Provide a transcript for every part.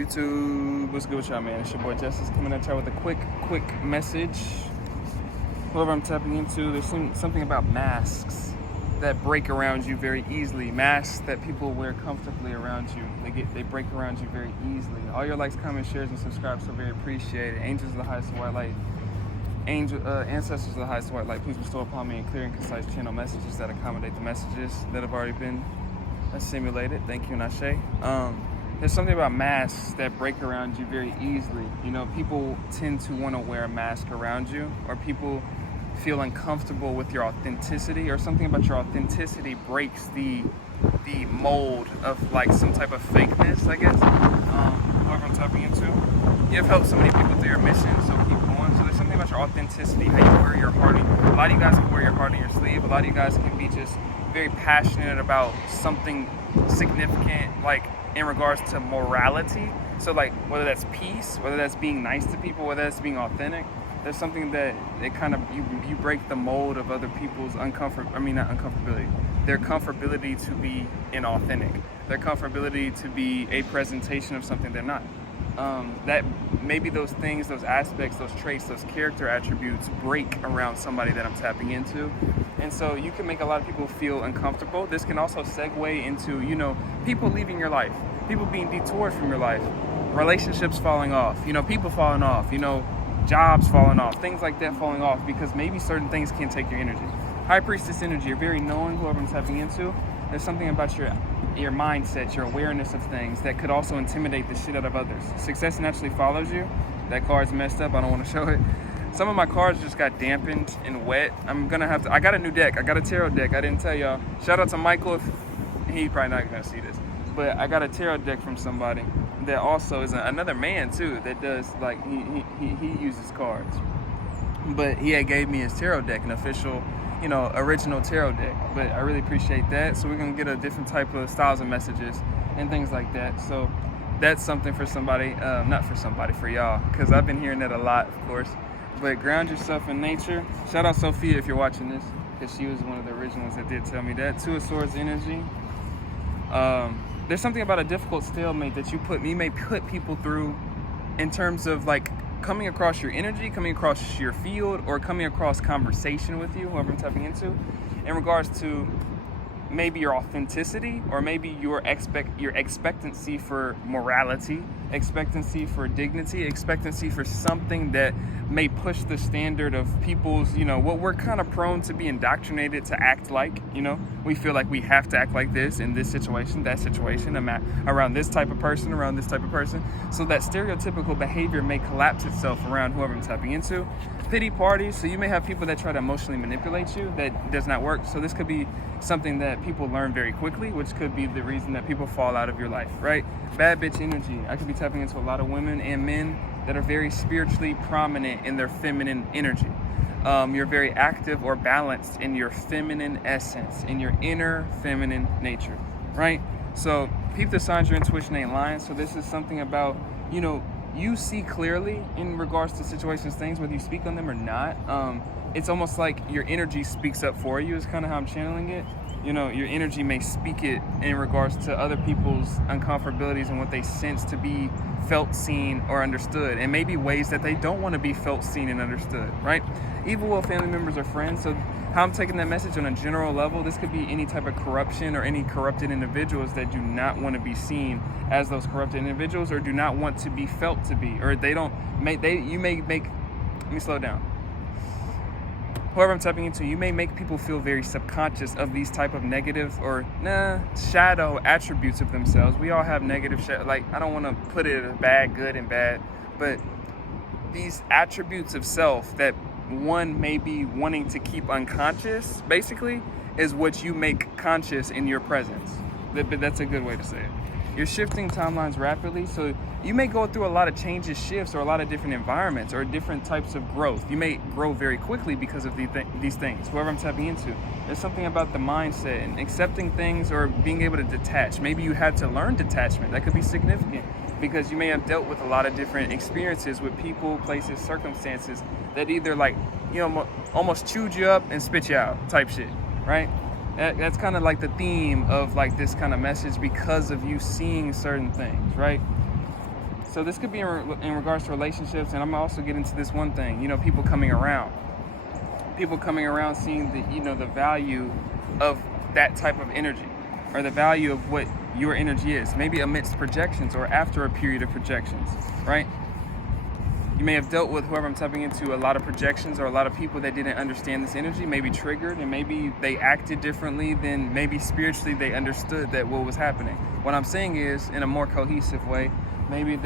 YouTube, what's good with y'all, man? It's your boy Justice coming at y'all with a quick message. Whoever I'm tapping into, there's something about masks that break around you very easily. Masks that people wear comfortably around you. They break around you very easily. All your likes, comments, shares, and subscribes are very appreciated. Angels of the highest white light. Ancestors of the highest white light, please bestow upon me in clear and concise channel messages that accommodate the messages that have already been assimilated. Thank you, Nashe. There's something about masks that break around you very easily. You know, people tend to want to wear a mask around you, or people feel uncomfortable with your authenticity, or something about your authenticity breaks the mold of like some type of fakeness, I guess. Whoever I'm tapping into, you've helped so many people through your mission, so keep going. So there's something about your authenticity, how you wear your heart. A lot of you guys can wear your heart on your sleeve. A lot of you guys can be just very passionate about something significant, like in regards to morality. So like whether that's peace, whether that's being nice to people, whether that's being authentic, there's something that it kind of, you break the mold of other people's not uncomfortability, their comfortability to be inauthentic, their comfortability to be a presentation of something they're not. That maybe those things, those aspects, those traits, those character attributes break around somebody that I'm tapping into. And so you can make a lot of people feel uncomfortable. This can also segue into, you know, people leaving your life, people being detoured from your life, relationships falling off, you know, people falling off, you know, jobs falling off, things like that falling off, because maybe certain things can take your energy. High Priestess energy, you're very knowing, whoever I'm tapping into. There's something about your mindset, your awareness of things that could also intimidate the shit out of others. Success naturally follows you. That card's messed up, I don't want to show it. Some of my cards just got dampened and wet. I got a new deck. I got a tarot deck. I didn't tell y'all. Shout out to Michael. He probably not gonna see this, but I got a tarot deck from somebody that also is another man too, that does like, he uses cards. But he had gave me his tarot deck, an official, you know, original tarot deck. But I really appreciate that. So we're gonna get a different type of styles and messages and things like that. So that's something for somebody, not for somebody, for y'all, because I've been hearing that a lot, of course. But ground yourself in nature. Shout out Sophia if you're watching this, because she was one of the originals that did tell me that. Two of Swords energy. There's something about a difficult stalemate that you may put people through in terms of like coming across your energy, coming across your field, or coming across conversation with you, whoever I'm tapping into, in regards to maybe your authenticity, or maybe your expectancy for morality, expectancy for dignity, expectancy for something that may push the standard of people's, you know, what we're kind of prone to be indoctrinated to act like. You know, we feel like we have to act like this in this situation, that situation, around this type of person, around this type of person. So that stereotypical behavior may collapse itself around whoever I'm tapping into. Pity parties, so you may have people that try to emotionally manipulate you. That does not work. So this could be something that people learn very quickly, which could be the reason that people fall out of your life, right? Bad bitch energy. I could be tapping into a lot of women and men that are very spiritually prominent in their feminine energy. You're very active or balanced in your feminine essence, in your inner feminine nature, right? So peep the signs your intuition ain't lying. So this is something about, you know, you see clearly in regards to situations, things, whether you speak on them or not. It's almost like your energy speaks up for you is kind of how I'm channeling it. You know, your energy may speak it in regards to other people's uncomfortabilities and what they sense to be felt, seen, or understood, and maybe ways that they don't want to be felt, seen, and understood, right? Even will family members or friends. So how I'm taking that message on a general level, this could be any type of corruption or any corrupted individuals that do not want to be seen as those corrupted individuals, or do not want to be felt to be, or let me slow down. Whoever I'm tapping into, you may make people feel very subconscious of these type of negative or shadow attributes of themselves. We all have negative like, I don't want to put it as bad, good, and bad, but these attributes of self that one may be wanting to keep unconscious, basically, is what you make conscious in your presence. That's a good way to say it. You're shifting timelines rapidly, so you may go through a lot of changes, shifts, or a lot of different environments or different types of growth. You may grow very quickly because of these things, whoever I'm tapping into. There's something about the mindset and accepting things, or being able to detach. Maybe you had to learn detachment. That could be significant because you may have dealt with a lot of different experiences with people, places, circumstances that either, like, you know, almost chewed you up and spit you out type shit, right? That's kind of like the theme of like this kind of message, because of you seeing certain things, right? So this could be in regards to relationships, and I'm also get into this one thing, people coming around. People coming around seeing the value of that type of energy, or the value of what your energy is, maybe amidst projections or after a period of projections, right? You may have dealt with whoever I'm tapping into a lot of projections, or a lot of people that didn't understand this energy, maybe triggered, and maybe they acted differently than maybe spiritually they understood that what was happening. What I'm saying is, in a more cohesive way, maybe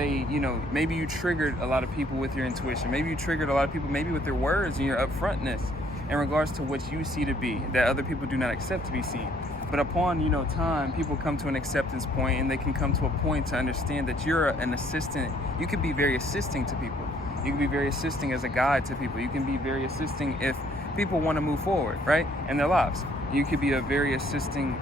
maybe you triggered a lot of people with your intuition. Maybe you triggered a lot of people maybe with your words and your upfrontness in regards to what you see to be, that other people do not accept to be seen. But upon, time, people come to an acceptance point, and they can come to a point to understand that you're an assistant. You could be very assisting to people. You can be very assisting as a guide to people. You can be very assisting if people want to move forward, right, in their lives. You could be a very assisting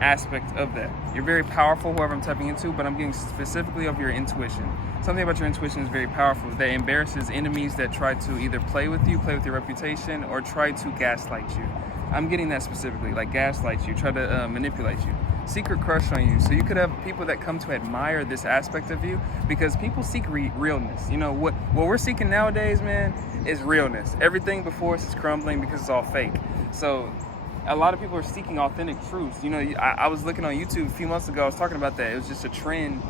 aspect of that. You're very powerful, whoever I'm tapping into, but I'm getting specifically of your intuition. Something about your intuition is very powerful that embarrasses enemies that try to either play with you, play with your reputation, or try to gaslight you. I'm getting that specifically, like gaslight you, try to manipulate you. Secret crush on you. So you could have people that come to admire this aspect of you, because people seek realness. What we're seeking nowadays, man, is realness. Everything before us is crumbling because it's all fake. So a lot of people are seeking authentic truths. I was looking on YouTube a few months ago, I was talking about that. It was just a trend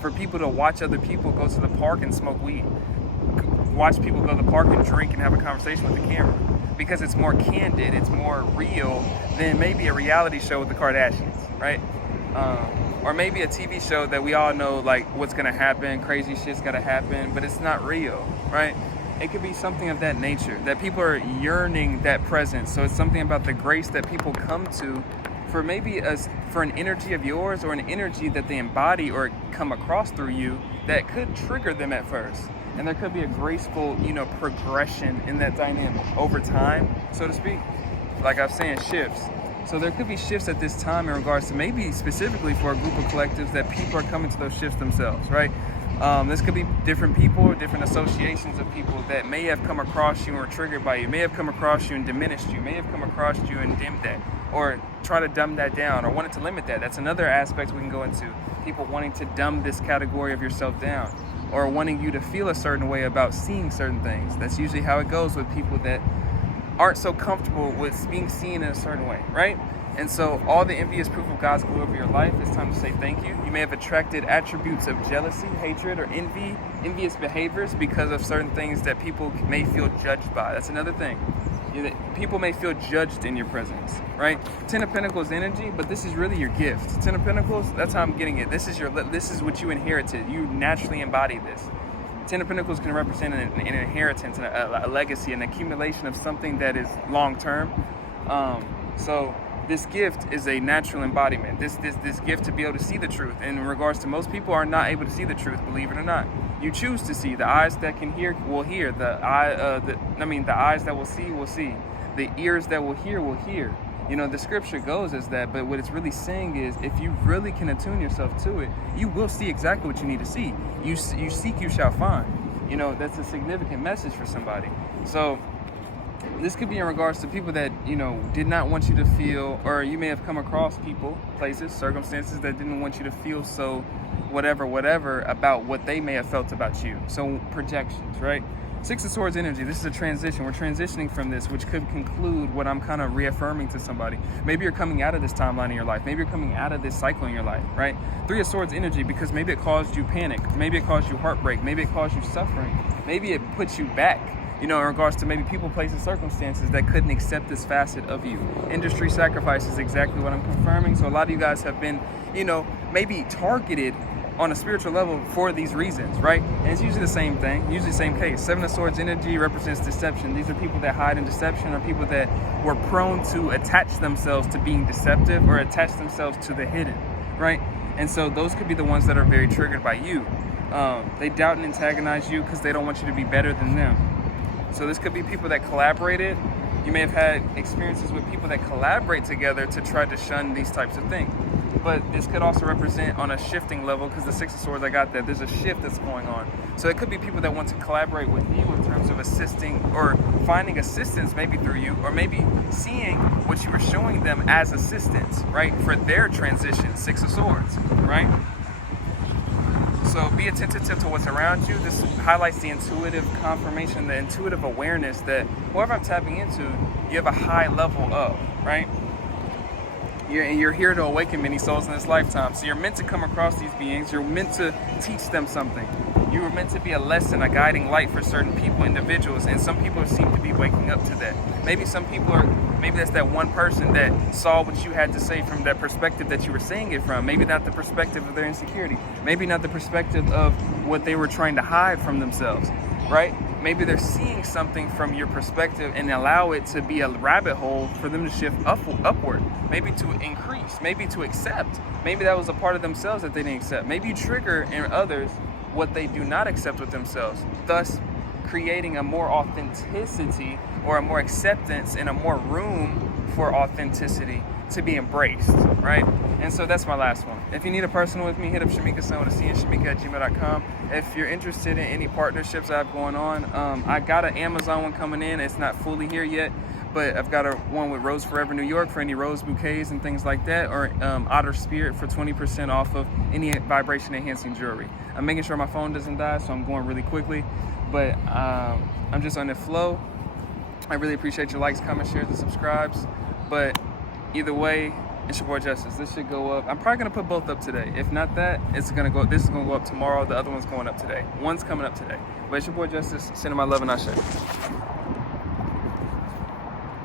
for people to watch other people go to the park and smoke weed. Watch people go to the park and drink and have a conversation with the camera. Because it's more candid, it's more real than maybe a reality show with the Kardashians, right? Or maybe a TV show that we all know, like, what's gonna happen, crazy shit's gonna happen, but it's not real, right? It could be something of that nature, that people are yearning that presence. So it's something about the grace that people come to for maybe for an energy of yours, or an energy that they embody or come across through you that could trigger them at first. And there could be a graceful, progression in that dynamic over time, so to speak. Like I was saying, shifts. So there could be shifts at this time in regards to maybe specifically for a group of collectives that people are coming to those shifts themselves, right? This could be different people or different associations of people that may have come across you or triggered by you, may have come across you and diminished you, may have come across you and dimmed that, or try to dumb that down, or wanted to limit that. That's another aspect we can go into. People wanting to dumb this category of yourself down, or wanting you to feel a certain way about seeing certain things. That's usually how it goes with people that aren't so comfortable with being seen in a certain way, right? And so all the envious proof of God's glory over your life, it's time to say thank you. You may have attracted attributes of jealousy, hatred, or envious behaviors because of certain things that people may feel judged by. That's another thing. People may feel judged in your presence, right? 10 of Pentacles energy, but this is really your gift. 10 of Pentacles, that's how I'm getting it. This is what you inherited. You naturally embody this. 10 of Pentacles can represent an inheritance, and a legacy, an accumulation of something that is long-term. So this gift is a natural embodiment. This gift to be able to see the truth. And in regards to most people are not able to see the truth, believe it or not. You choose to see. The eyes that can hear will hear. The eyes that will see. The ears that will hear. The scripture goes as that, but what it's really saying is, if you really can attune yourself to it, you will see exactly what you need to see. You seek, you shall find. That's a significant message for somebody. So this could be in regards to people that, did not want you to feel, or you may have come across people, places, circumstances that didn't want you to feel so whatever about what they may have felt about you. So projections, right? 6 of Swords energy, this is a transition. We're transitioning from this, which could conclude what I'm kind of reaffirming to somebody. Maybe you're coming out of this timeline in your life. Maybe you're coming out of this cycle in your life, right? 3 of Swords energy, because maybe it caused you panic. Maybe it caused you heartbreak. Maybe it caused you suffering. Maybe it puts you back, in regards to maybe people, places, circumstances that couldn't accept this facet of you. Industry sacrifice is exactly what I'm confirming. So a lot of you guys have been, maybe targeted on a spiritual level for these reasons, right? And it's usually the same thing, usually the same case. 7 of Swords energy represents deception. These are people that hide in deception, or people that were prone to attach themselves to being deceptive, or attach themselves to the hidden, right? And so those could be the ones that are very triggered by you. They doubt and antagonize you because they don't want you to be better than them. So this could be people that collaborated. You may have had experiences with people that collaborate together to try to shun these types of things. But this could also represent on a shifting level, because the 6 of Swords, I got that. There's a shift that's going on. So it could be people that want to collaborate with you in terms of assisting, or finding assistance maybe through you, or maybe seeing what you were showing them as assistance, right? For their transition, 6 of Swords, right? So be attentive to what's around you. This highlights the intuitive confirmation, the intuitive awareness that whoever I'm tapping into, you have a high level of, right? You're here to awaken many souls in this lifetime. So you're meant to come across these beings. You're meant to teach them something. You were meant to be a lesson, a guiding light for certain people, individuals, and some people seem to be waking up to that. Maybe some people are, maybe that's that one person that saw what you had to say from that perspective that you were saying it from. Maybe not the perspective of their insecurity. Maybe not the perspective of what they were trying to hide from themselves, right? Maybe they're seeing something from your perspective and allow it to be a rabbit hole for them to shift upward, maybe to increase, maybe to accept. Maybe that was a part of themselves that they didn't accept. Maybe you trigger in others what they do not accept with themselves, thus creating a more authenticity or a more acceptance and a more room for authenticity to be embraced, right? And so that's my last one. If you need a personal with me, hit up Shamika-san with a C and Shamika@gmail.com. If you're interested in any partnerships I have going on, I got an Amazon one coming in. It's not fully here yet, but I've got one with Rose Forever New York for any rose bouquets and things like that, or Otter Spirit for 20% off of any vibration enhancing jewelry. I'm making sure my phone doesn't die, so I'm going really quickly, but I'm just on the flow. I really appreciate your likes, comments, shares, and subscribes. But either way, it's your boy Justice. This should go up. I'm probably gonna put both up today. If not that, it's gonna go. This is gonna go up tomorrow. The other one's going up today. One's coming up today. But it's your boy Justice. Sending my love and I share.